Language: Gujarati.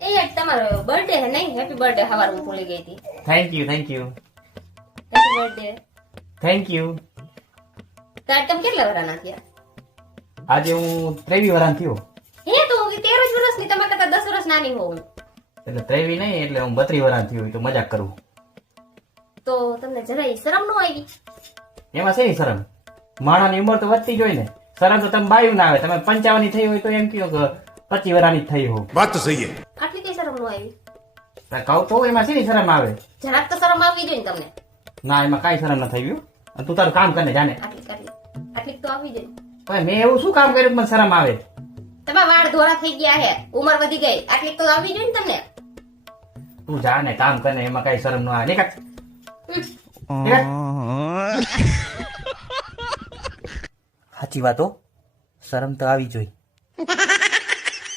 એ યાર તમારો બર્થડે હે નહીં? હેપી બર્થડે હવાર હું ભૂલી ગઈ હતી. Thank you thank you happy birthday. Thank you. તાર તમે કેટલા વર્ષના થયા? આજે હું 23 વર્ષ થયો. હે તો હું 13 જ વર્ષની, તમે કરતા 10 વર્ષ નાની હોઉં. એટલે 23 નહીં, એટલે હું 32 વર્ષ થયો. તો મજાક કરું. તો તમને જરાય શરમ ન આવી? એમાં શેની શરમ? માણસની ઉંમર તો વધતી જ હોય ને. શરમ તો તમે બાયું ના આવે. તમે 55 ની થઈ હોય તો એમ કહો કે 25 વર્ષની થઈ હો. बात तो सही है. આટલી કઈ શરમ ન આવી? કહું તો એમાં શેની શરમ આવે? જરાક તો શરમ આવવી જોઈએ ને તમને. ના, એમાં કાંઈ શરમ ન થઈ ગયું. અને તું તારું કામ કરીને જાને. આટલી તો આવવી જોઈએ. હવે મેં એવું શું કામ કર્યું કે મને શરમ આવે? તમારા વાળ ધોળા થઈ ગયા હે, ઉંમર વધી ગઈ, આટલી તો આવવી જોઈએ ને તમને. તું જાને કામ કરીને, એમાં કાંઈ શરમ ન આવે. નીકળ. સાચી વાત હો, શરમ તો આવી જોઈએ.